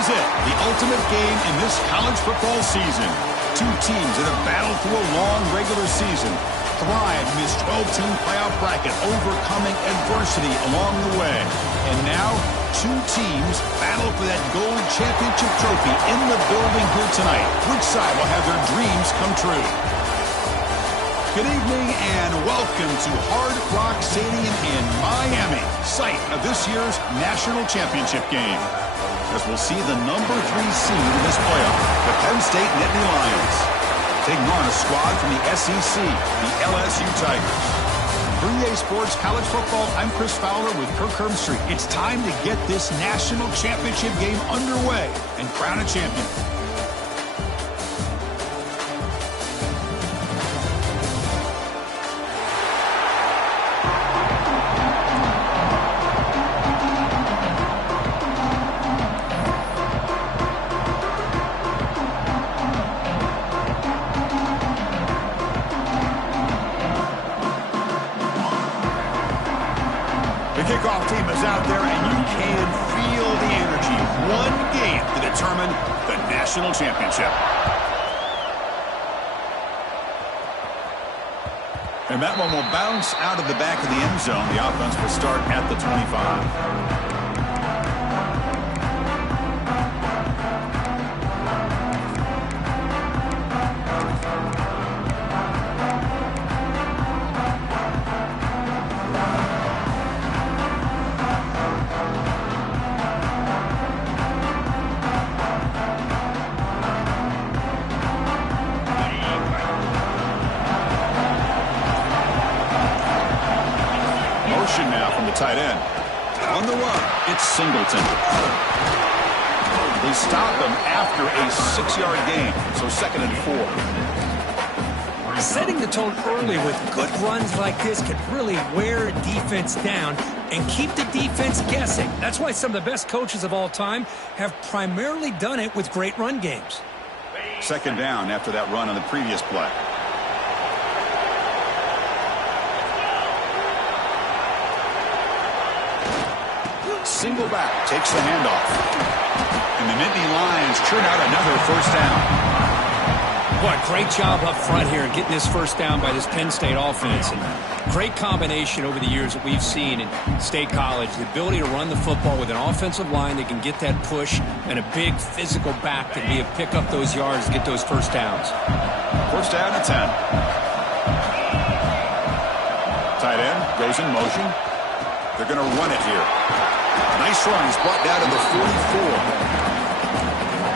is it, the ultimate game in this college football season. Two teams that have battled through a long regular season, thrived in this 12-team playoff bracket, overcoming adversity along the way. And now, two teams battle for that gold championship trophy in the building here tonight. Which side will have their dreams come true? Good evening and welcome to Hard Rock Stadium in Miami, site of this year's national championship game. As we'll see the number 3 seed in this playoff, the Penn State Nittany Lions, taking on a squad from the SEC, the LSU Tigers. For EA Sports College Football, I'm Chris Fowler with Kirk Herbstreit. It's time to get this national championship game underway and crown a champion. Kickoff team is out there, and you can feel the energy. One game to determine the national championship. And that one will bounce out of the back of the end zone. The offense will start at the 25. Now from the tight end. On the run, it's Singleton. They stop him after a 6-yard gain, so 2nd and 4. Setting the tone early with good runs like this can really wear a defense down and keep the defense guessing. That's why some of the best coaches of all time have primarily done it with great run games. 2nd down after that run on the previous play. Single back, takes the handoff. And the Nittany Lions churn out another 1st down. Boy, great job up front here in getting this 1st down by this Penn State offense. And great combination over the years that we've seen in State College. The ability to run the football with an offensive line that can get that push and a big physical back to be able to pick up those yards and get those 1st downs. 1st down and 10. Tight end goes in motion. They're going to run it here. Nice run. He's brought down to the 44.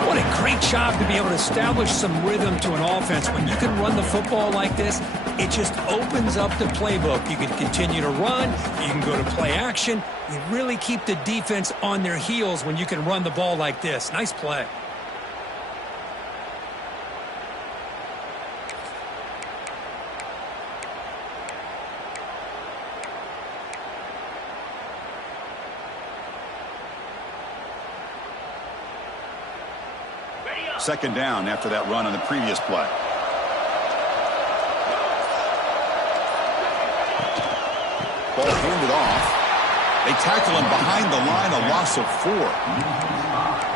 What a great job to be able to establish some rhythm to an offense. When you can run the football like this, it just opens up the playbook. You can continue to run. You can go to play action. You really keep the defense on their heels when you can run the ball like this. Nice play. Second down after that run on the previous play. Ball handed off. They tackle him behind the line, a loss of 4.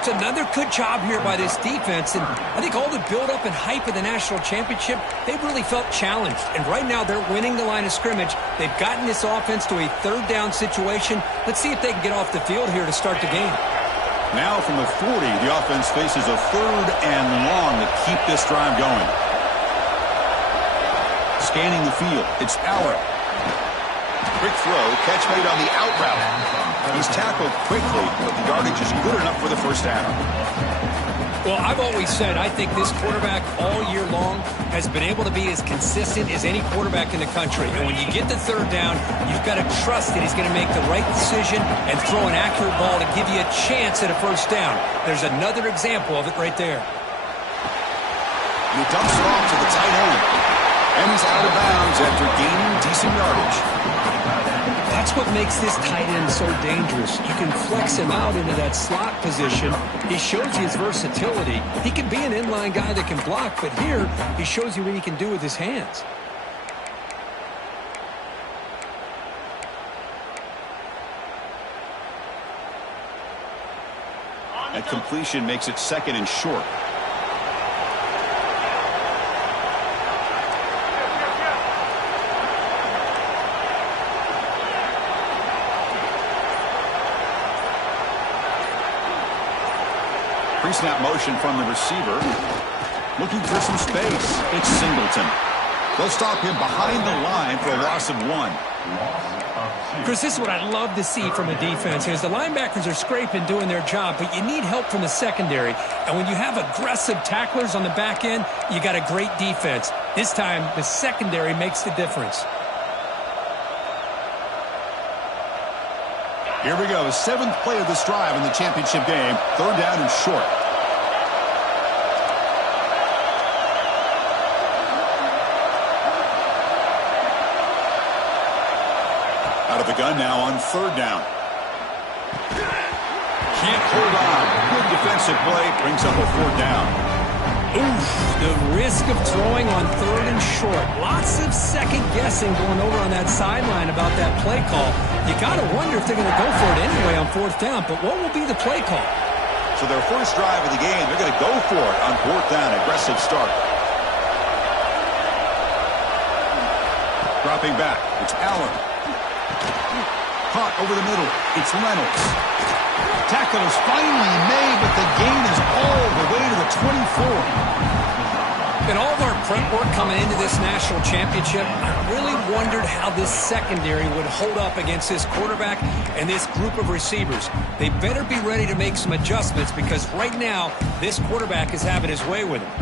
It's another good job here by this defense, and I think all the build-up and hype of the national championship, they really felt challenged. And right now they're winning the line of scrimmage. They've gotten this offense to a 3rd down situation. Let's see if they can get off the field here to start the game. Now from the 40, the offense faces a 3rd and long to keep this drive going. Scanning the field, it's Allen. Quick throw, catch made on the out route. He's tackled quickly, but the yardage is good enough for the 1st down. Well, I've always said I think this quarterback all year long has been able to be as consistent as any quarterback in the country. And when you get the 3rd down, you've got to trust that he's going to make the right decision and throw an accurate ball to give you a chance at a 1st down. There's another example of it right there. He dumps it off to the tight end. And he's out of bounds after gaining decent yardage. That's what makes this tight end so dangerous. You can flex him out into that slot position. He shows you his versatility. He can be an inline guy that can block, but here he shows you what he can do with his hands. That completion makes it 2nd and short. Pre-snap motion from the receiver. Looking for some space. It's Singleton. They'll stop him behind the line for a loss of 1. Chris, this is what I'd love to see from a defense. As the linebackers are scraping, doing their job, but you need help from the secondary. And when you have aggressive tacklers on the back end, you got a great defense. This time, the secondary makes the difference. Here we go. 7th play of this drive in the championship game. 3rd down and short. Out of the gun now on 3rd down. Can't hold on. Good defensive play. Brings up a 4th down. Oof, the risk of throwing on 3rd and short. Lots of second guessing going over on that sideline about that play call. You got to wonder if they're going to go for it anyway on 4th down, but what will be the play call? So their first drive of the game, they're going to go for it on 4th down. Aggressive start. Dropping back. It's Allen. Caught over the middle. It's Reynolds. Tackle is finally made, but the gain is all the way to the 24. In all of our prep work coming into this national championship, I really wondered how this secondary would hold up against this quarterback and this group of receivers. They better be ready to make some adjustments because right now, this quarterback is having his way with him.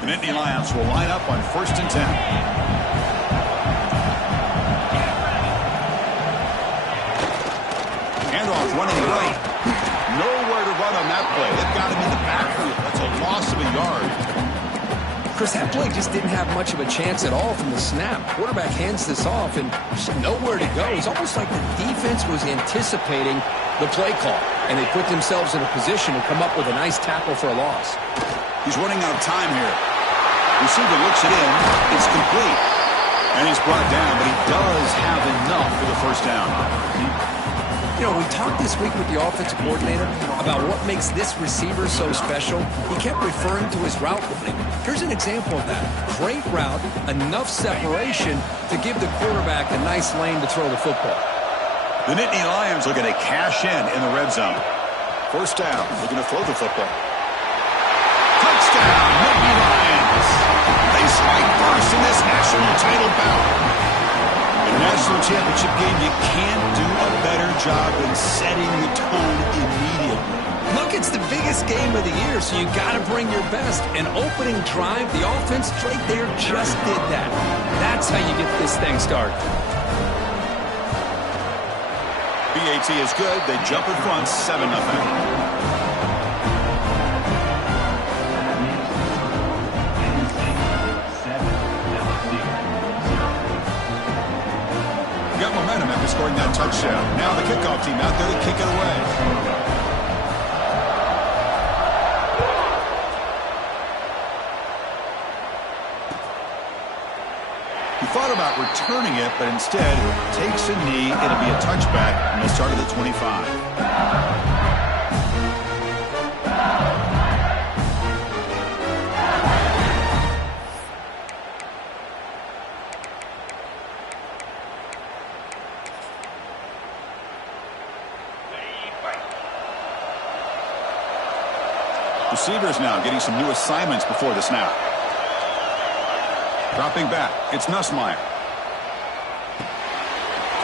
The Nittany Lions will line up on 1st and 10. Handoff running right. Nowhere to run on that play. They've got him in the backfield. That's a loss of a yard. Chris, that play just didn't have much of a chance at all from the snap. Quarterback hands this off and there's nowhere to go. It's almost like the defense was anticipating the play call, and they put themselves in a position to come up with a nice tackle for a loss. He's running out of time here. Receiver looks it in. It's complete. And he's brought down, but he does have enough for the 1st down. You know, we talked this week with the offensive coordinator about what makes this receiver so special. He kept referring to his route running. Here's an example of that. Great route, enough separation to give the quarterback a nice lane to throw the football. The Nittany Lions looking to cash in the red zone. 1st down, looking to throw the football. Touchdown, Nittany Lions. They strike first in this national title bout. In a national championship game, you can't do a better job than setting the tone immediately. Look, it's the biggest game of the year, so you got to bring your best. An opening drive, the offense right there just did that. That's how you get this thing started. BAT is good. They jump in front, 7-0. Got momentum after scoring that touchdown. Now the kickoff team out there to kick it away. He thought about returning it, but instead takes a knee. It'll be a touchback, and they'll start at the 25. Receivers now getting some new assignments before the snap. Dropping back, it's Nussmeier.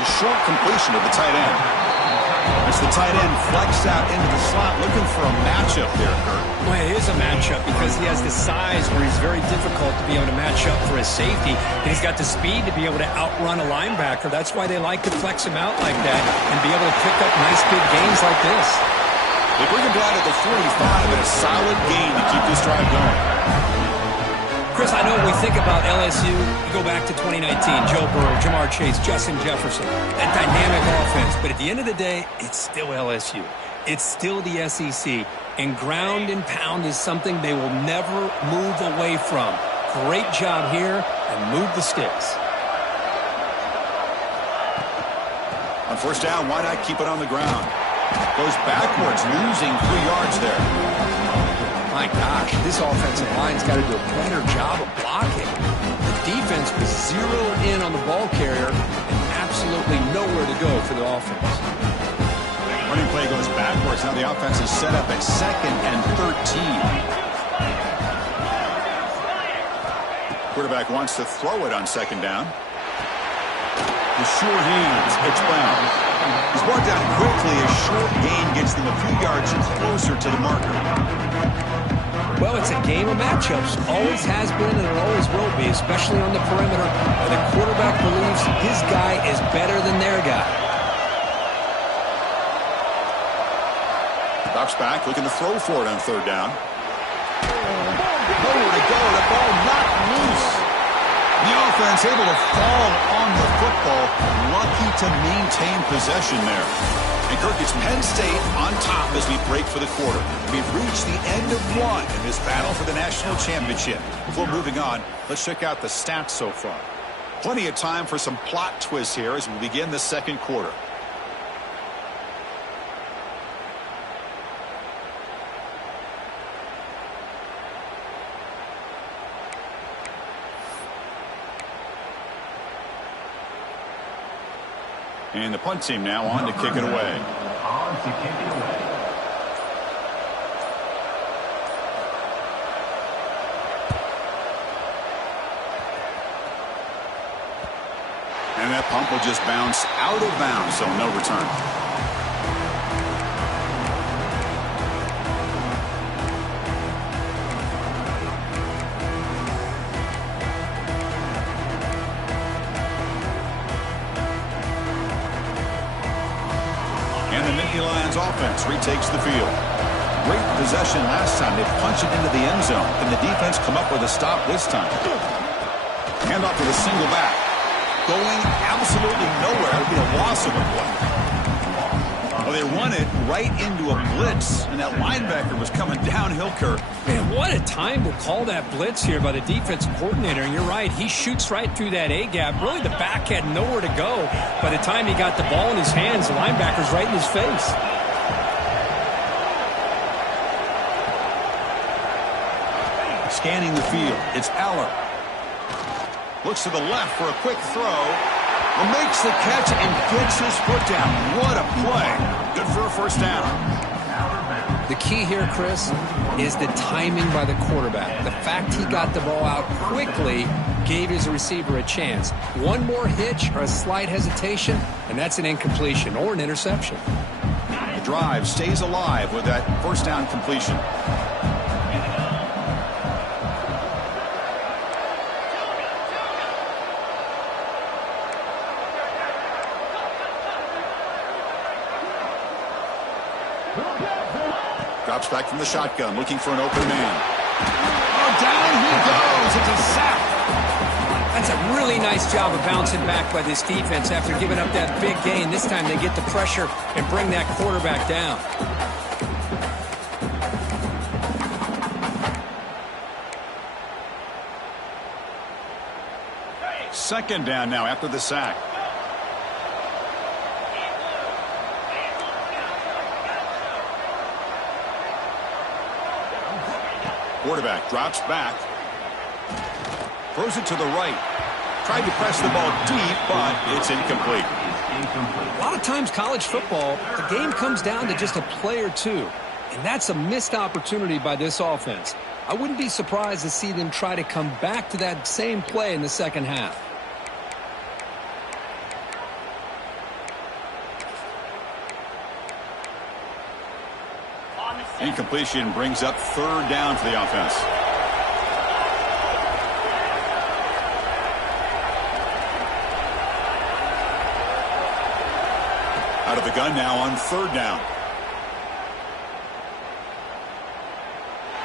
The short completion of the tight end. It's the tight end flexed out into the slot, looking for a matchup there, Kurt. Well, it is a matchup because he has the size where he's very difficult to be able to match up for his safety. And he's got the speed to be able to outrun a linebacker. That's why they like to flex him out like that and be able to pick up nice big gains like this. They bring him down to the 45 and a solid gain to keep this drive going. Chris, I know when we think about LSU, you go back to 2019, Joe Burrow, Jamar Chase, Justin Jefferson, that dynamic offense. But at the end of the day, it's still LSU. It's still the SEC. And ground and pound is something they will never move away from. Great job here, and move the sticks. On On first down, why not keep it on the ground? Goes backwards, losing 3 yards there. My gosh, this offensive line's got to do a better job of blocking. The defense was zeroed in on the ball carrier and absolutely nowhere to go for the offense. Running play goes backwards. Now the offense is set up at 2nd and 13. Quarterback wants to throw it on 2nd down. The short hands. It's Brown. He's brought down quickly. A short gain gets them a few yards closer to the marker. Well, it's a game of matchups. Always has been and it always will be, especially on the perimeter, where the quarterback believes his guy is better than their guy. Drops back, looking to throw for it on 3rd down. Nowhere to go. The ball knocked loose. The offense able to fall on the football. Lucky to maintain possession there. And Kirk, it's Penn State on top as we break for the quarter. We've reached the end of one in this battle for the national championship. Before moving on, let's check out the stats so far. Plenty of time for some plot twists here as we begin the 2nd quarter. And the punt team now on to kick it away. And that punt will just bounce out of bounds, so no return. Lions offense retakes the field. Great possession last time. They punch it into the end zone. Can the defense come up with a stop this time? Hand off with a single back. Going absolutely nowhere. That would be a loss of a play. Well, they run it right into a blitz, and that linebacker was coming downhill, Kirk. Man, what a time to call that blitz here by the defensive coordinator. And you're right, he shoots right through that A-gap. Really, the back had nowhere to go. By the time he got the ball in his hands, the linebacker's right in his face. Scanning the field, it's Aller. Looks to the left for a quick throw. Makes the catch and gets his foot down. What a play. Good for a first down. The key here, Chris, is the timing by the quarterback. The fact he got the ball out quickly gave his receiver a chance. One more hitch or a slight hesitation, and that's an incompletion or an interception. The drive stays alive with that first down completion. Drops back from the shotgun, looking for an open man. Oh, down he goes. It's a sack. That's a really nice job of bouncing back by this defense after giving up that big gain. This time they get the pressure and bring that quarterback down. Second down now after the sack. Quarterback drops back. Throws it to the right. Tried to press the ball deep, but it's incomplete. A lot of times college football, the game comes down to just a play or two. And that's a missed opportunity by this offense. I wouldn't be surprised to see them try to come back to that same play in the second half. Incompletion brings up third down for the offense. Out of the gun now on third down.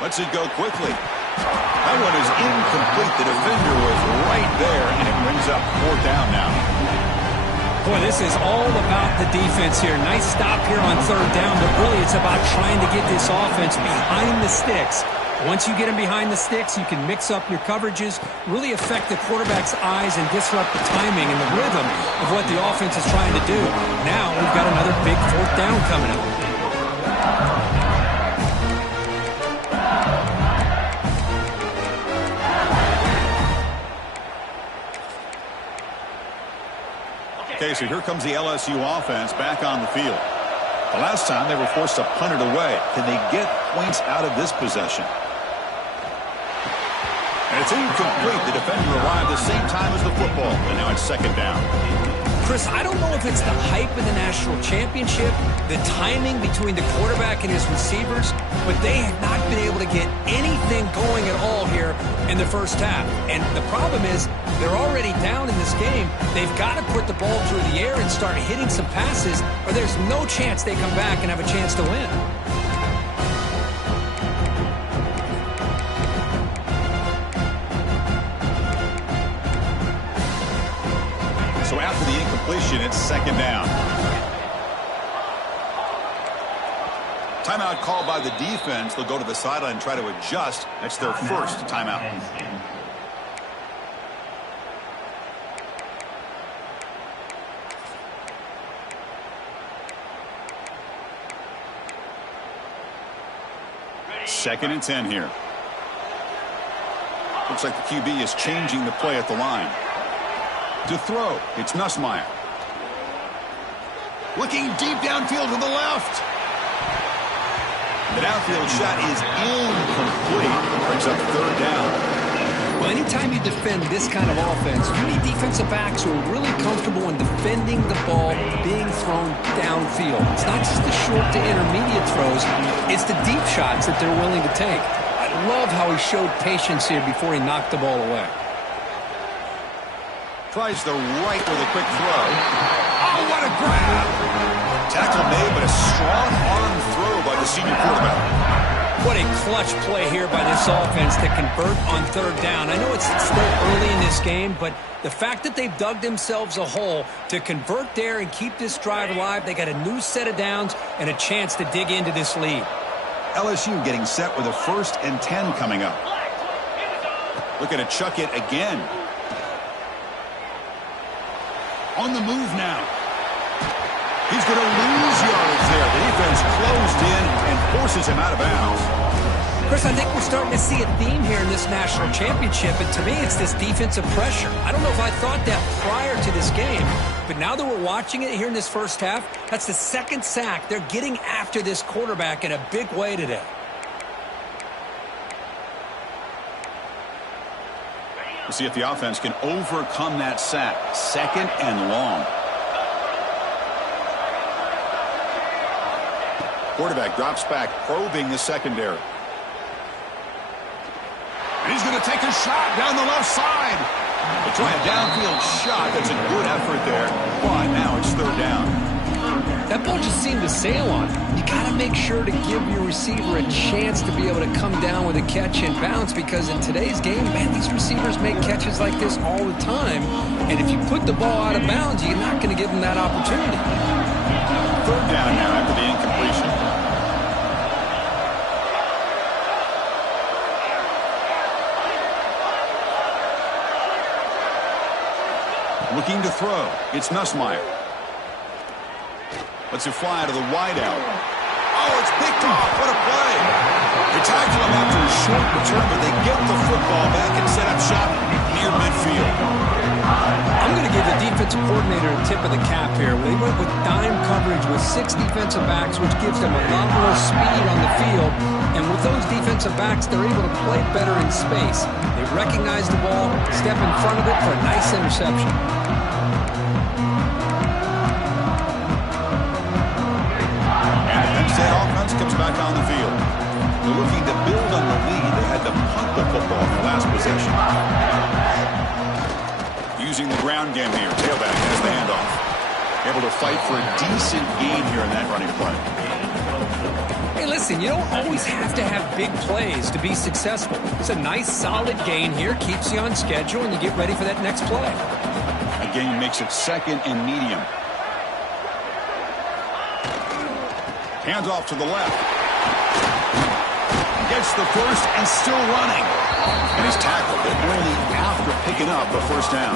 Lets it go quickly. That one is incomplete. The defender was right there, and it brings up fourth down now. Boy, this is all about the defense here. Nice stop here on third down, but really it's about trying to get this offense behind the sticks Once you get him behind the sticks, you can mix up your coverages, really affect the quarterback's eyes and disrupt the timing and the rhythm of what the offense is trying to do. Now we've got another big fourth down coming up. Okay, so here comes the LSU offense back on the field. The last time they were forced to punt it away. Can they get points out of this possession? And it's incomplete. The defender arrived the same time as the football, and now it's second down. Chris, I don't know if it's the hype of the national championship, the timing between the quarterback and his receivers, but they have not been able to get anything going at all here in the first half. And the problem is they're already down in this game. They've got to put the ball through the air and start hitting some passes, or there's no chance they come back and have a chance to win. So after the incompletion, it's second down. Timeout called by the defense. They'll go to the sideline and try to adjust. That's their first timeout. Second and 10 here. Looks like the QB is changing the play at the line. To throw, it's Ncaa. Looking deep downfield to the left. The downfield shot is incomplete. Brings up third down. Well, anytime you defend this kind of offense, you need defensive backs who are really comfortable in defending the ball being thrown downfield. It's not just the short to intermediate throws, it's the deep shots that they're willing to take. I love how he showed patience here before he knocked the ball away. Tries the right with a quick throw. Oh, what a grab! Tackle made, but a strong arm throw by the senior quarterback. What a clutch play here by this offense to convert on third down. I know it's still early in this game, but the fact that they've dug themselves a hole to convert there and keep this drive alive, they got a new set of downs and a chance to dig into this lead. LSU getting set with a 1st and 10 coming up. Looking to chuck it again. On the move now. He's going to lose yards there. The defense closed in and forces him out of bounds. Chris, I think we're starting to see a theme here in this national championship, and to me it's this defensive pressure. I don't know if I thought that prior to this game, but now that we're watching it here in this first half, that's the second sack. They're getting after this quarterback in a big way today. We'll see if the offense can overcome that sack. Second and long. Quarterback drops back, probing the secondary. And he's going to take a shot down the left side. They try a downfield shot. That's a good effort there. But now it's third down. That ball just seemed to sail on him. You got to make sure to give your receiver a chance to be able to come down with a catch and bounce, because in today's game, man, these receivers make catches like this all the time. And if you put the ball out of bounds, you're not going to give them that opportunity. Third down now after the incompletion. Looking to throw. It's Ncaa. Lets it fly to the wideout. Oh, it's picked off. What a play. They tackle him after a short return, but they get the football back and set up shop near midfield. I'm going to give the defensive coordinator a tip of the cap here. They went with dime coverage with 6 defensive backs, which gives them a lot more speed on the field. And with those defensive backs, they're able to play better in space. They recognize the ball, step in front of it for a nice interception. That offense comes back on the field. They're looking to build on the lead. They had to punt the football in their last possession. Using the ground game here. Tailback has the handoff. Able to fight for a decent gain here in that running play. Hey, listen, you don't always have to have big plays to be successful. It's a nice, solid gain here. Keeps you on schedule, and you get ready for that next play. A gain makes it second and medium. Hands off to the left. Gets the first and still running. And he's tackled, but only after picking up a first down.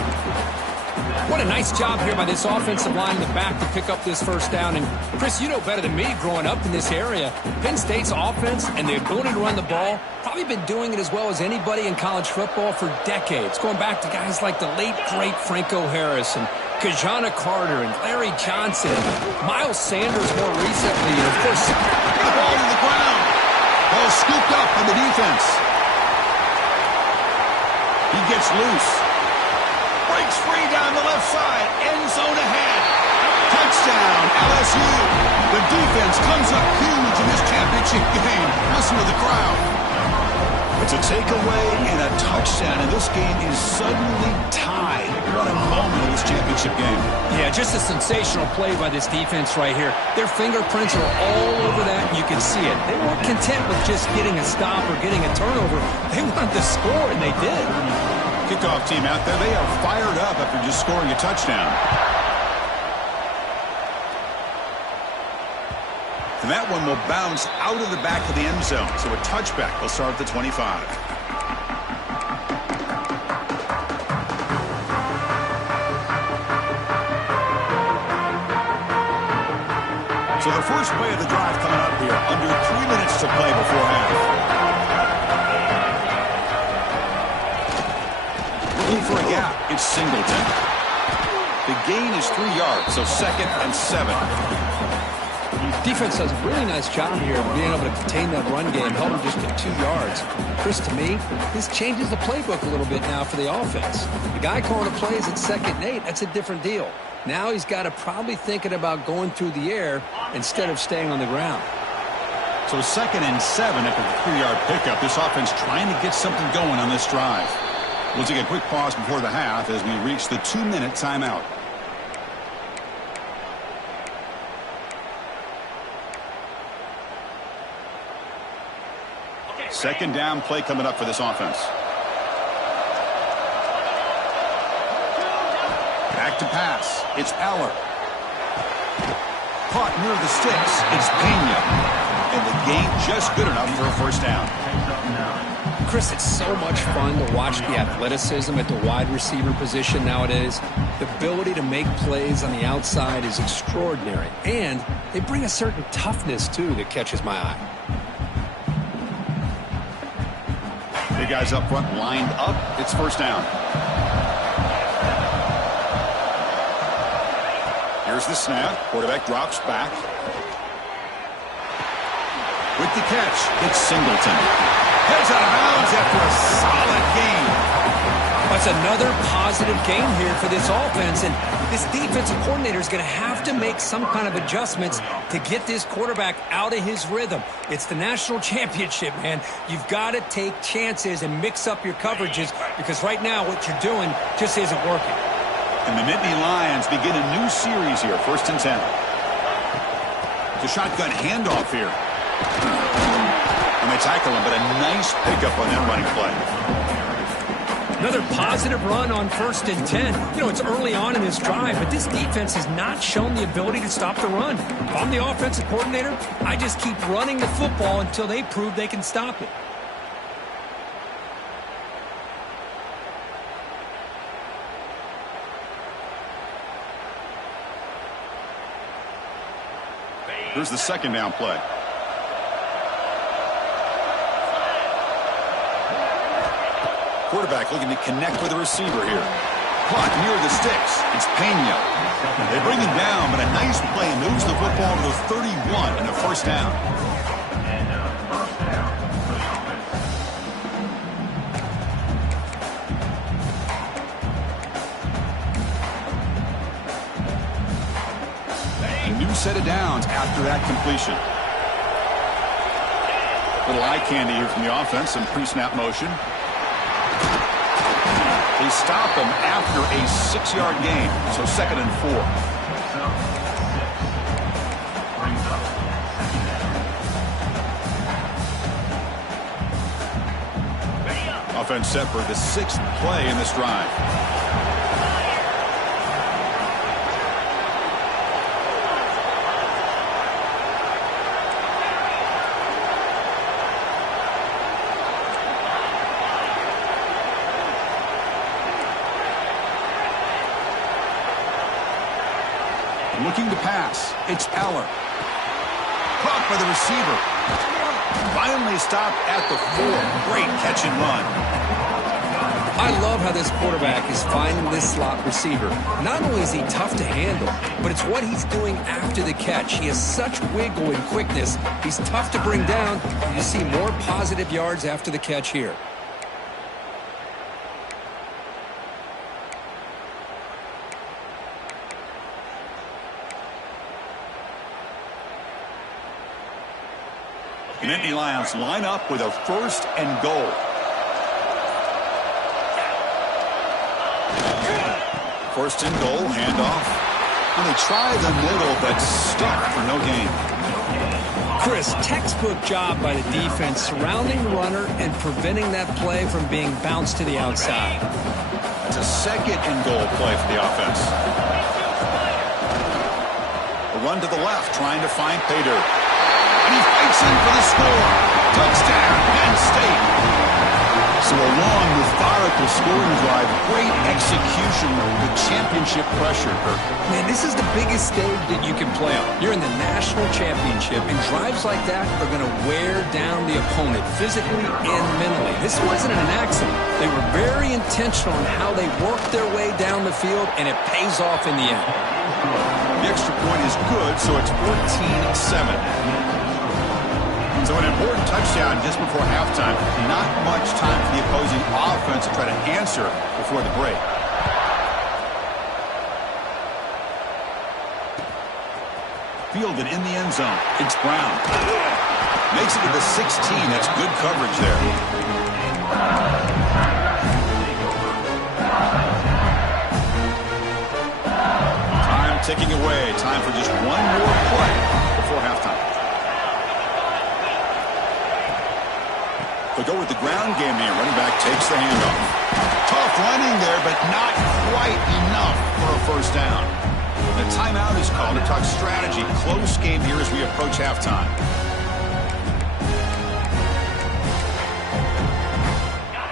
What a nice job here by this offensive line in the back to pick up this first down. And, Chris, you know better than me growing up in this area, Penn State's offense and the ability to run the ball, probably been doing it as well as anybody in college football for decades, going back to guys like the late, great Franco Harris and Kajana Carter and Larry Johnson, Miles Sanders more recently, and, of course, the ball to the ground. Ball scooped up on the defense. He gets loose. Breaks free down the left side. End zone ahead. Touchdown, LSU. The defense comes up huge in this championship game. Listen to the crowd. It's a takeaway and a touchdown, and this game is suddenly tied. What a moment in this championship game. Yeah, just a sensational play by this defense right here. Their fingerprints are all over that, and you can see it. They weren't content with just getting a stop or getting a turnover. They wanted to score, and they did. Kickoff team out there, they are fired up after just scoring a touchdown. And that one will bounce out of the back of the end zone. So a touchback will start at the 25. So the first play of the drive coming up here. Under 3 minutes to play before half. Looking for a gap. It's Singleton. The gain is 3 yards, so 2nd and 7. Defense does a really nice job here of being able to contain that run game, held him just to 2 yards. Chris, to me, this changes the playbook a little bit now for the offense. The guy calling the plays at 2nd and 8, that's a different deal. Now he's got to probably thinking about going through the air instead of staying on the ground. So 2nd and 7 after the 3-yard pickup. This offense trying to get something going on this drive. We'll take a quick pause before the half as we reach the 2-minute timeout. Second down play coming up for this offense. Back to pass. It's Aller. Caught near the sticks. It's Pena. And the gain just good enough for a first down. Chris, it's so much fun to watch the athleticism at the wide receiver position nowadays. The ability to make plays on the outside is extraordinary. And they bring a certain toughness, too, that catches my eye. Big guys up front lined up. It's first down. Here's the snap. Quarterback drops back. With the catch, it's Singleton. Heads out of bounds after a solid game. That's another positive game here for this offense, and this defensive coordinator is going to have to make some kind of adjustments to get this quarterback out of his rhythm. It's the national championship, man. You've got to take chances and mix up your coverages because right now what you're doing just isn't working. And the Nittany Lions begin a new series here, 1st and 10. It's a shotgun handoff here. And they tackle him, but a nice pickup on that running play. Another positive run on 1st and 10. You know, it's early on in this drive, but this defense has not shown the ability to stop the run. If I'm the offensive coordinator, I just keep running the football until they prove they can stop it. Here's the 2nd down play. Quarterback looking to connect with the receiver here. Caught near the sticks. It's Pena. They bring him down, but a nice play moves the football to the 31 and a first down. A new set of downs after that completion. Little eye candy here from the offense, some pre-snap motion. They stop him after a 6-yard gain, so 2nd and 4. Offense set for the 6th play in this drive. Looking to pass. It's Eller. Caught by the receiver. Finally stopped at the 4. Great catch and run. I love how this quarterback is finding this slot receiver. Not only is he tough to handle, but it's what he's doing after the catch. He has such wiggle and quickness. He's tough to bring down. You see more positive yards after the catch here. The Nittany Lions line up with a 1st and goal. First and goal, handoff. And they try the middle, but stuck for no gain. Chris, textbook job by the defense surrounding the runner and preventing that play from being bounced to the outside. It's a 2nd and goal play for the offense. A run to the left, trying to find Pater. And he fights in for the score. Touchdown, Penn State. So a long, methodical scoring drive. Great execution with championship pressure, Kirk. Man, this is the biggest stage that you can play on. You're in the national championship, and drives like that are going to wear down the opponent physically and mentally. This wasn't an accident. They were very intentional in how they worked their way down the field, and it pays off in the end. The extra point is good, so it's 14-7. So an important touchdown just before halftime. Not much time for the opposing offense to try to answer before the break. Fielded in the end zone. It's Brown. Makes it to the 16. That's good coverage there. Time ticking away. Time for just one more play before halftime. They'll go with the ground game here. Running back takes the handoff. Tough running there, but not quite enough for a first down. The timeout is called to talk strategy. Close game here as we approach halftime.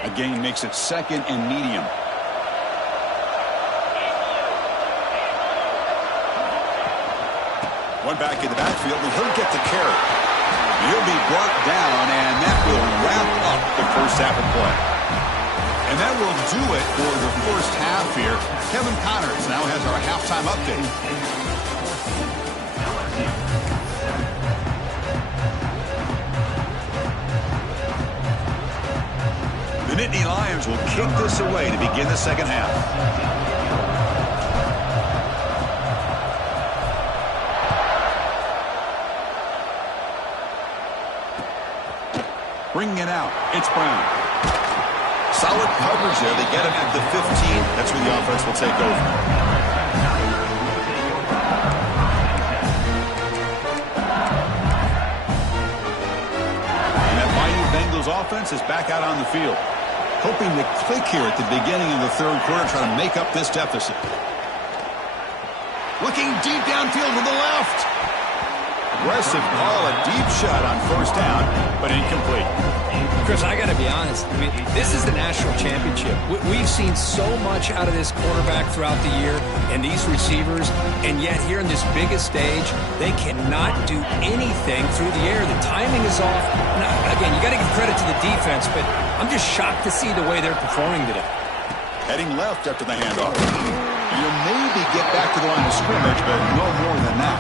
A gain makes it 2nd and medium. One back in the backfield, and he'll get the carry. He'll be brought down, and that will wrap up the first half of play. And that will do it for the first half here. Kevin Connors now has our halftime update. The Nittany Lions will kick this away to begin the second half. Bringing it out, it's Brown. Solid coverage there. They get him at the 15. That's where the offense will take over. And that Mighty Bengals offense is back out on the field. Hoping to click here at the beginning of the 3rd quarter, try to make up this deficit. Looking deep downfield to the left. Aggressive call, a deep shot on first down, but incomplete. Chris, I got to be honest. I mean, this is the national championship. We've seen so much out of this quarterback throughout the year and these receivers, and yet here in this biggest stage, they cannot do anything through the air. The timing is off. Now, again, you got to give credit to the defense, but I'm just shocked to see the way they're performing today. Heading left after the handoff. You maybe get back to the line of scrimmage, but no more than that.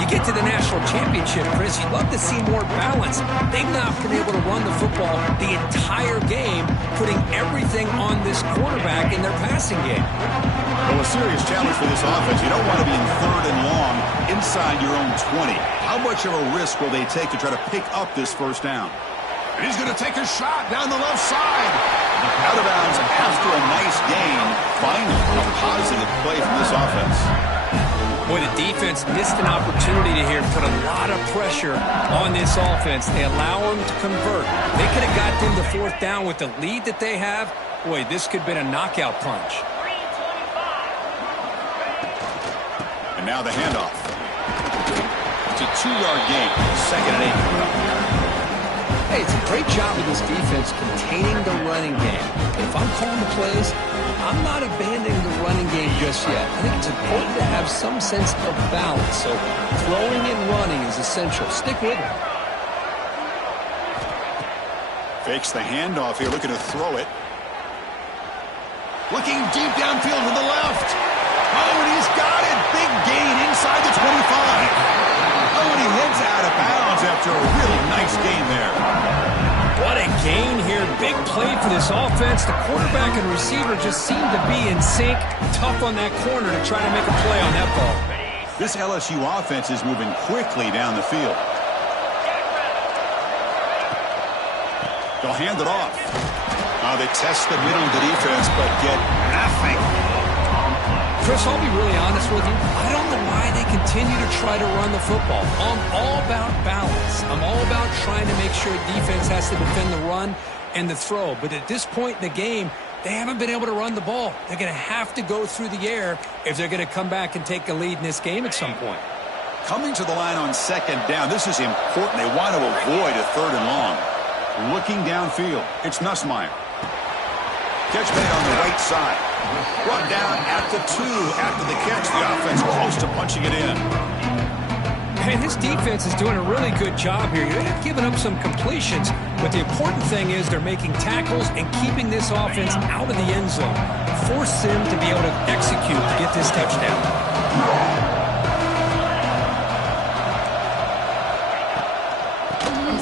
You get to the national championship, Chris, you'd love to see more balance. They've not been able to run the football the entire game, putting everything on this quarterback in their passing game. Well, a serious challenge for this offense. You don't want to be in 3rd and long inside your own 20. How much of a risk will they take to try to pick up this first down? And he's going to take a shot down the left side. Out of bounds after a nice gain. Finally, a positive play from this offense. Boy, the defense missed an opportunity to here put a lot of pressure on this offense. They allow them to convert. They could have got them to 4th down with the lead that they have. Boy, this could have been a knockout punch. And now the handoff. It's a 2-yard gain. 2nd and 8 coming up here. Hey, it's a great job of this defense containing the running game. If I'm calling the plays, I'm not abandoning the running game just yet. I think it's important to have some sense of balance. So throwing and running is essential. Stick with it. Fakes the handoff here, looking to throw it. Looking deep downfield to the left. Oh, and he's got it. Big gain inside the 25. Oh, and he heads out of bounds after a really nice gain there. What a gain here. Big play for this offense. The quarterback and receiver just seem to be in sync. Tough on that corner to try to make a play on that ball. This LSU offense is moving quickly down the field. They'll hand it off. They test the middle of the defense, but get nothing. Chris, I'll be really honest with you. I don't know why they continue to try to run the football. I'm all about balance. I'm all about trying to make sure defense has to defend the run and the throw. But at this point in the game, they haven't been able to run the ball. They're going to have to go through the air if they're going to come back and take a lead in this game at some point. Coming to the line on second down, this is important. They want to avoid a third and long. Looking downfield, it's Nussmeier. Catch made on the right side. Brought down at the 2 after the catch. The offense close to punching it in. And this defense is doing a really good job here. They have given up some completions, but the important thing is they're making tackles and keeping this offense out of the end zone. Force them to be able to execute to get this touchdown.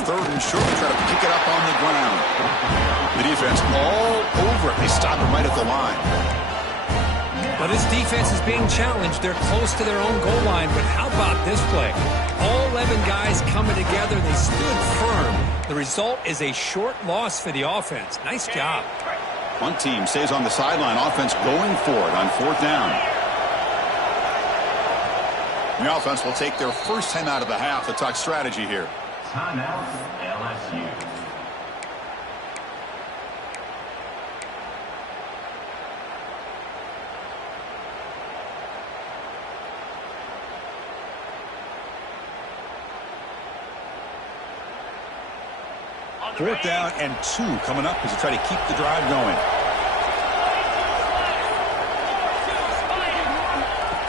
Third and short, try to pick it up on the ground. The defense all over it. They stop him right at the line. Well, this defense is being challenged. They're close to their own goal line, but how about this play? All 11 guys coming together. They stood firm. The result is a short loss for the offense. Nice job. One team stays on the sideline. Offense going for it on fourth down. The offense will take their first time out of the half to talk strategy here. Timeout, LSU. Fourth down and 2 coming up as they try to keep the drive going.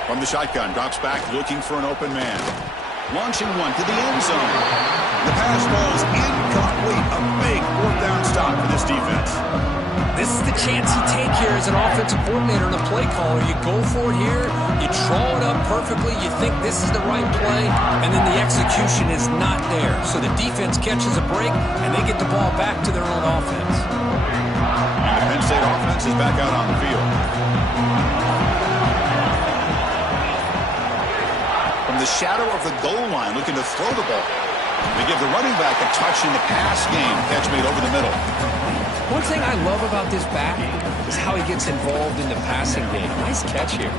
From the shotgun, drops back looking for an open man. Launching one to the end zone. The pass ball is incomplete. A big fourth down stop for this defense. This is the chance you take here as an offensive coordinator and a play caller. You go for it here. You draw it up perfectly. You think this is the right play, and then the execution is not there. So the defense catches a break, and they get the ball back to their own offense. And the Penn State offense is back out on the field. From the shadow of the goal line, looking to throw the ball. They give the running back a touch in the pass game. Catch made over the middle. One thing I love about this back is how he gets involved in the passing game. Nice catch here.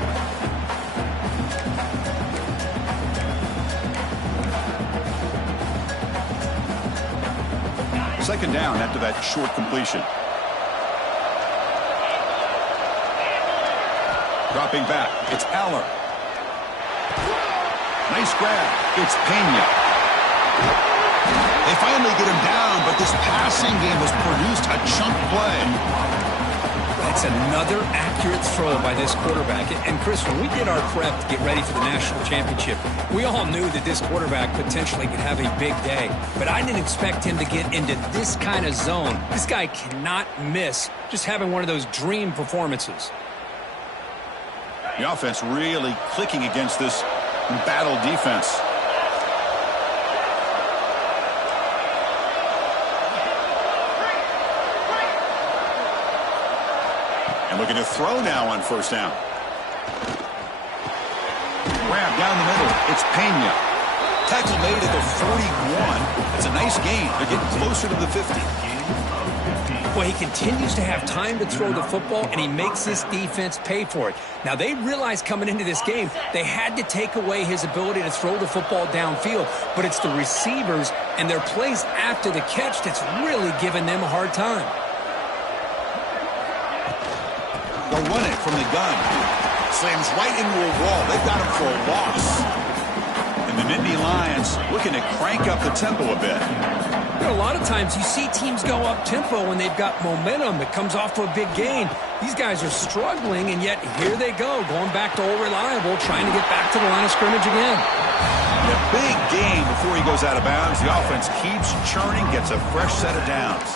Second down after that short completion. Dropping back, it's Aller. Nice grab. It's Pena. They finally get him down, but this passing game has produced a chunk play. It's another accurate throw by this quarterback. And Chris, when we did our prep to get ready for the national championship, we all knew that this quarterback potentially could have a big day. But I didn't expect him to get into this kind of zone. This guy cannot miss just having one of those dream performances. The offense really clicking against this battle defense. And looking to throw now on first down. Grab down the middle. It's Pena. Tackle made at the 41. It's a nice gain. They're getting closer to the 50. Well, he continues to have time to throw the football, and he makes this defense pay for it. Now, they realized coming into this game they had to take away his ability to throw the football downfield, but it's the receivers and their plays after the catch that's really giving them a hard time. They'll run it from the gun. Slams right into a wall. They've got him for a loss. And the Nittany Lions looking to crank up the tempo a bit. You know, a lot of times you see teams go up-tempo when they've got momentum that comes off to a big gain. These guys are struggling, and yet here they go, going back to old reliable, trying to get back to the line of scrimmage again. A big gain before he goes out of bounds. The offense keeps churning, gets a fresh set of downs.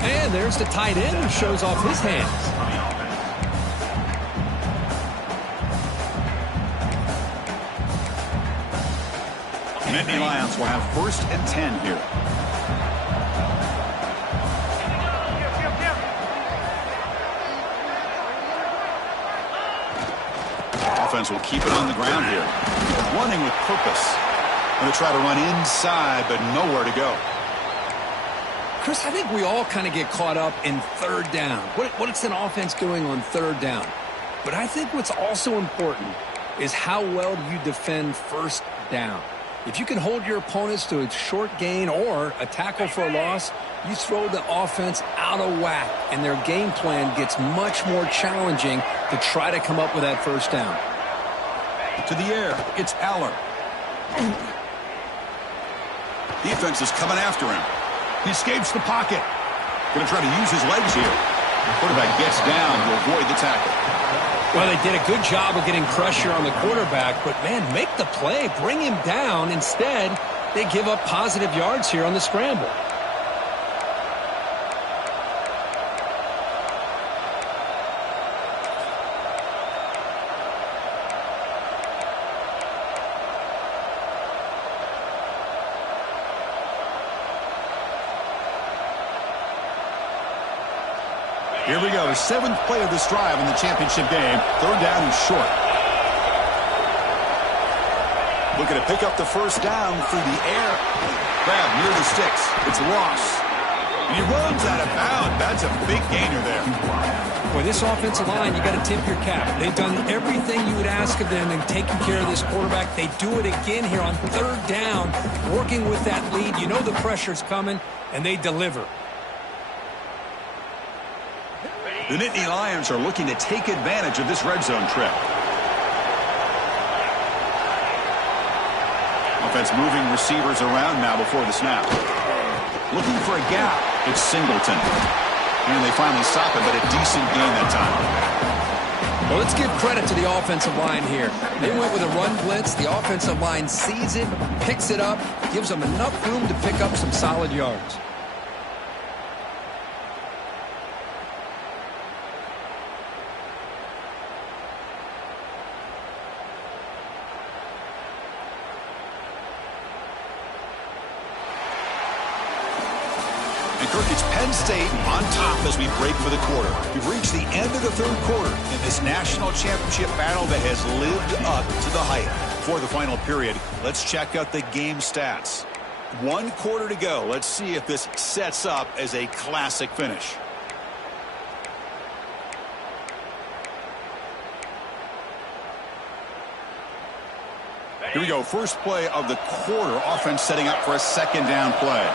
And there's the tight end who shows off his hands. Nittany Lions will have 1st and 10 here. Offense will keep it on the ground here. Running with purpose. Going to try to run inside, but nowhere to go. Chris, I think we all kind of get caught up in 3rd down. What's an offense doing on 3rd down? But I think what's also important is how well do you defend 1st down. If you can hold your opponents to a short gain or a tackle for a loss, you throw the offense out of whack, and their game plan gets much more challenging to try to come up with that 1st down. To the air, it's Aller. Defense is coming after him. He escapes the pocket. Going to try to use his legs here. Quarterback gets down to avoid the tackle. Well, they did a good job of getting pressure on the quarterback, but, man, make the play. Bring him down. Instead, they give up positive yards here on the scramble. Here we go, the 7th play of this drive in the championship game. 3rd down and short. Looking to pick up the 1st down through the air. Grab near the sticks. It's lost. And he runs out of bounds. That's a big gainer there. Boy, this offensive line, you got to tip your cap. They've done everything you would ask of them in taking care of this quarterback. They do it again here on 3rd down, working with that lead. You know the pressure's coming, and they deliver. The Nittany Lions are looking to take advantage of this red zone trip. Offense moving receivers around now before the snap. Looking for a gap. It's Singleton. And they finally stop it, but a decent gain that time. Well, let's give credit to the offensive line here. They went with a run blitz. The offensive line sees it, picks it up, gives them enough room to pick up some solid yards. Kirk, it's Penn State on top as we break for the quarter. We've reached the end of the 3rd quarter in this national championship battle that has lived up to the hype. For the final period, let's check out the game stats. 1 quarter to go. Let's see if this sets up as a classic finish. Here we go. First play of the quarter. Offense setting up for a 2nd down play.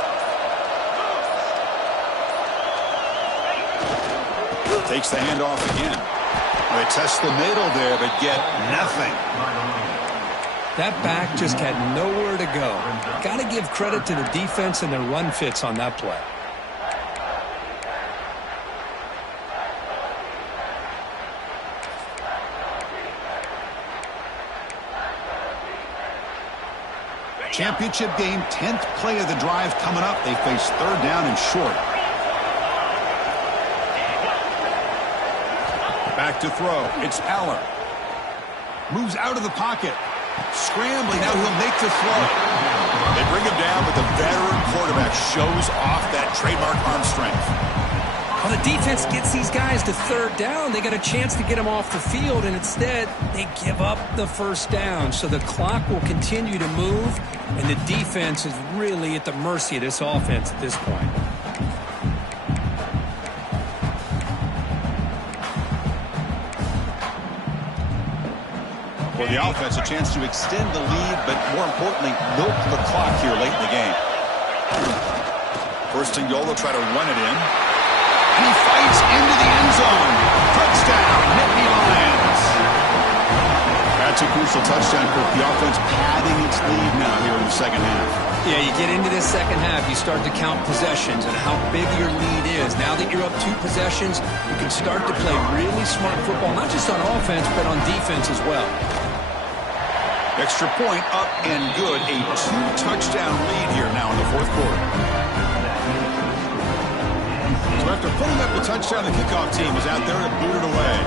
Takes the handoff again. They test the middle there, but get nothing. That back just had nowhere to go. Got to give credit to the defense and their run fits on that play. Championship game, 10th play of the drive coming up. They face 3rd down and short. Back to throw. It's Aller. Moves out of the pocket. Scrambling. Now he'll make the throw. They bring him down, but the veteran quarterback shows off that trademark arm strength. Well, the defense gets these guys to 3rd down. They got a chance to get them off the field, and instead they give up the 1st down. So the clock will continue to move, and the defense is really at the mercy of this offense at this point. For the offense, a chance to extend the lead, but more importantly, milk the clock here late in the game. 1st and goal, they'll try to run it in. And he fights into the end zone. Touchdown, Nittany Lions. That's a crucial touchdown for the offense padding its lead now here in the second half. Yeah, you get into this second half, you start to count possessions and how big your lead is. Now that you're up 2 possessions, you can start to play really smart football, not just on offense, but on defense as well. Extra point up and good. A 2-touchdown lead here now in the fourth quarter. So after putting up the touchdown, the kickoff team is out there to boot it away.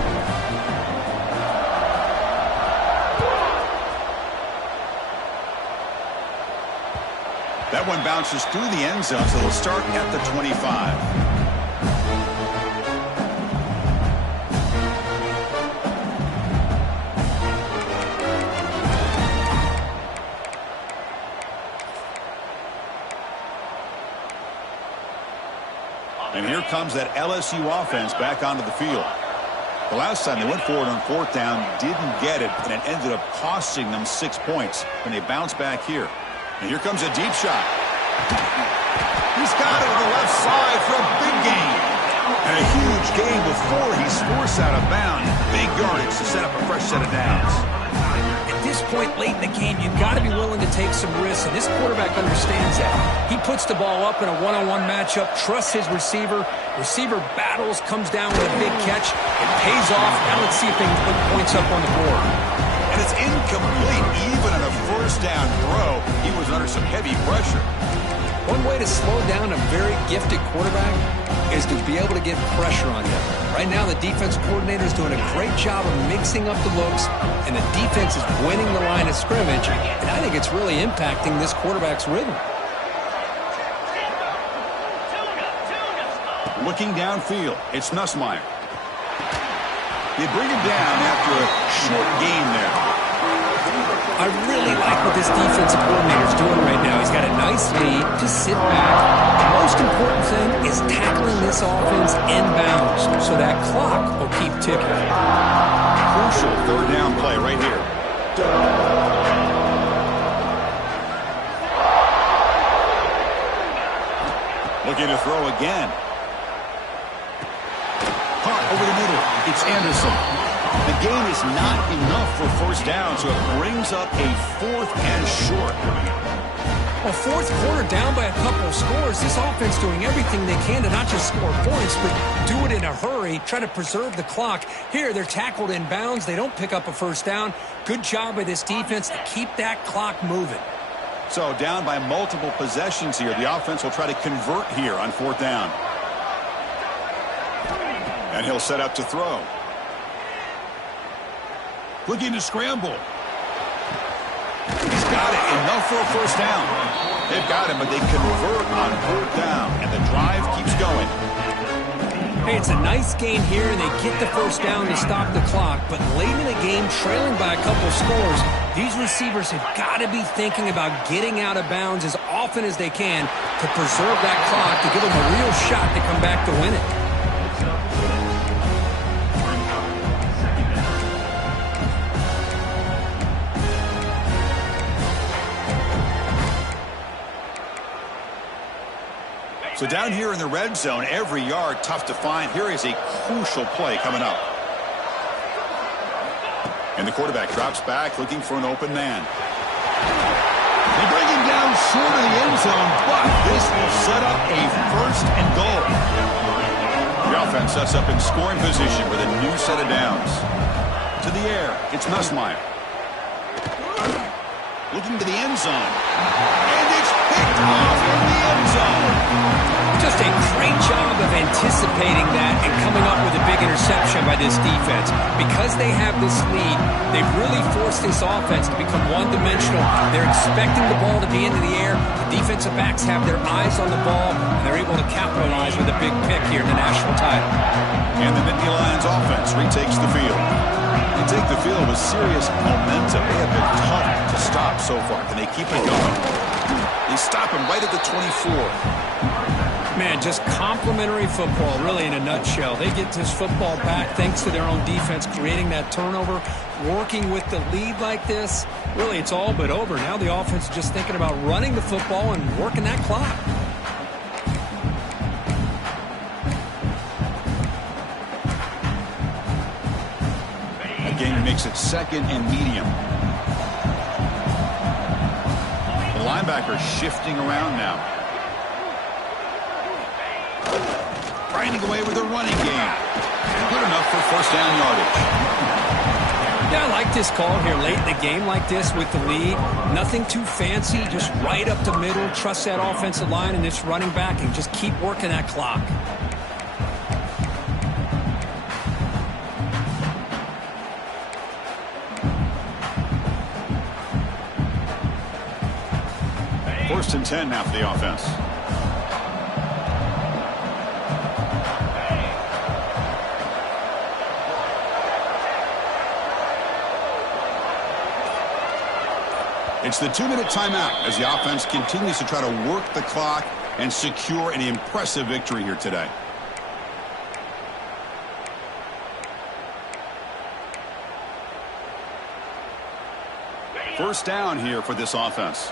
That one bounces through the end zone, so they'll start at the 25. And here comes that LSU offense back onto the field. The last time they went forward on 4th down, didn't get it, and it ended up costing them 6 points when they bounced back here. And here comes a deep shot. He's got it on the left side for a big gain. And a huge gain before he's forced out of bounds. Big yardage to set up a fresh set of downs. At this point late in the game, you've got to be willing to take some risks, and this quarterback understands that. He puts the ball up in a one-on-one matchup, trusts his receiver. Receiver battles, comes down with a big catch. It pays off. Now let's see if they can put points up on the board. And it's incomplete. Even on a first down throw, he was under some heavy pressure. One way to slow down a very gifted quarterback is to be able to get pressure on him. Right now, the defense coordinator is doing a great job of mixing up the looks, and the defense is winning the line of scrimmage, and I think it's really impacting this quarterback's rhythm. Looking downfield, it's Nussmeier. They bring him down after a short gain there. I really like what this defensive coordinator is doing right now. He's got a nice lead. Just sit back. The most important thing is tackling this offense inbounds so that clock will keep ticking. Crucial 3rd down play right here. Looking to throw again. Caught over the middle. It's Anderson. The gain is not enough for 1st down, so it brings up a 4th and short. Well, 4th quarter down by a couple of scores. This offense doing everything they can to not just score points, but do it in a hurry, try to preserve the clock. Here, they're tackled in bounds. They don't pick up a 1st down. Good job by this defense to keep that clock moving. So down by multiple possessions here. The offense will try to convert here on 4th down. And he'll set up to throw. Looking to scramble. He's got it. Enough for a 1st down. They've got him, but they convert on 4th down. And the drive keeps going. Hey, it's a nice gain here, and they get the 1st down to stop the clock. But late in the game, trailing by a couple scores, these receivers have got to be thinking about getting out of bounds as often as they can to preserve that clock, to give them a real shot to come back to win it. So down here in the red zone, every yard tough to find. Here is a crucial play coming up. And the quarterback drops back looking for an open man. They bring him down short of the end zone, but this will set up a 1st and goal. The offense sets up in scoring position with a new set of downs. To the air, it's Nussmeier. Looking to the end zone. And it's picked off in the end zone. Just a great job of anticipating that and coming up with a big interception by this defense. Because they have this lead, they've really forced this offense to become one-dimensional. They're expecting the ball to be into the air. The defensive backs have their eyes on the ball, and they're able to capitalize with a big pick here in the national title. And the Nittany Lions offense retakes the field. They take the field with serious momentum. They have been tough to stop so far. Can they keep it going? They stop him right at the 24. Man, just complimentary football, really, in a nutshell. They get this football back thanks to their own defense, creating that turnover, working with the lead like this. Really, it's all but over. Now the offense is just thinking about running the football and working that clock. Game makes it second and medium. The linebacker shifting around now. Grinding away with a running game. Good enough for first down yardage. Yeah, I like this call here late in the game like this with the lead. Nothing too fancy, just right up the middle. Trust that offensive line and this running back and just keep working that clock. First and 10 now for the offense. It's the 2-minute timeout as the offense continues to try to work the clock and secure an impressive victory here today. First down here for this offense.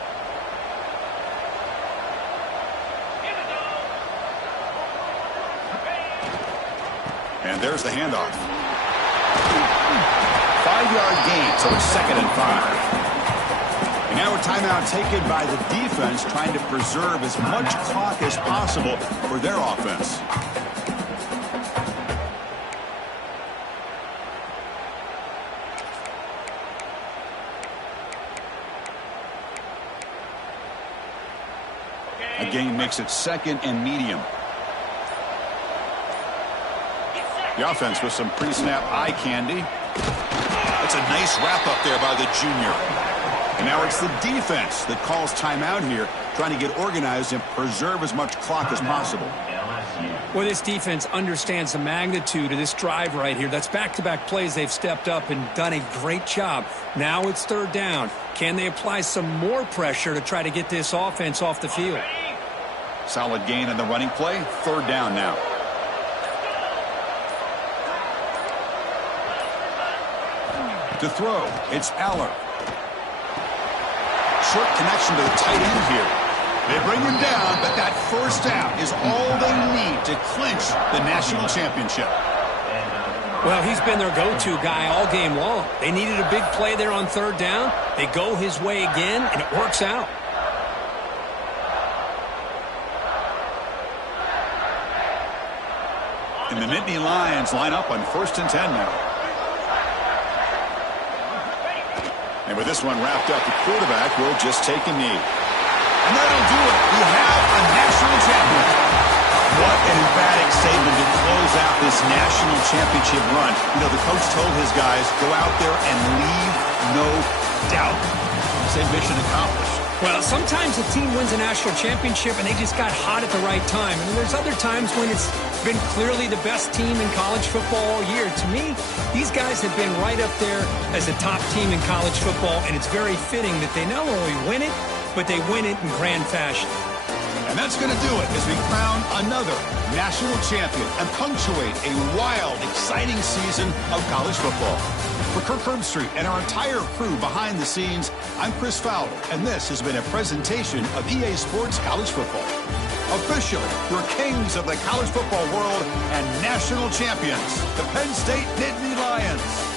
And there's the handoff. 5-yard gain, so it's 2nd and 5. And now a timeout taken by the defense, trying to preserve as much clock as possible for their offense. A gain makes it 2nd and medium. The offense with some pre-snap eye candy. That's a nice wrap up there by the junior. And now it's the defense that calls timeout here, trying to get organized and preserve as much clock as possible. Well, this defense understands the magnitude of this drive right here. That's back-to-back plays. They've stepped up and done a great job. Now it's 3rd down. Can they apply some more pressure to try to get this offense off the field? Solid gain on the running play. 3rd down now. To throw, it's Aller. Short connection to the tight end here. They bring him down, but that first down is all they need to clinch the national championship. Well, he's been their go-to guy all game long. They needed a big play there on 3rd down. They go his way again, and it works out. And the Nittany Lions line up on 1st and 10 now. And with this one wrapped up, the quarterback will just take a knee. And that'll do it. We have a national champion. What an emphatic statement to close out this national championship run. You know, the coach told his guys, go out there and leave no doubt. Same mission accomplished. Well, sometimes a team wins a national championship and they just got hot at the right time. And there's other times when it's been clearly the best team in college football all year. To me, these guys have been right up there as a top team in college football, and it's very fitting that they not only win it, but they win it in grand fashion. And that's going to do it as we crown another national champion and punctuate a wild, exciting season of college football. For Kirk Herbstreit and our entire crew behind the scenes, I'm Chris Fowler, and this has been a presentation of EA Sports College Football. Officially, your kings of the college football world and national champions, the Penn State Nittany Lions.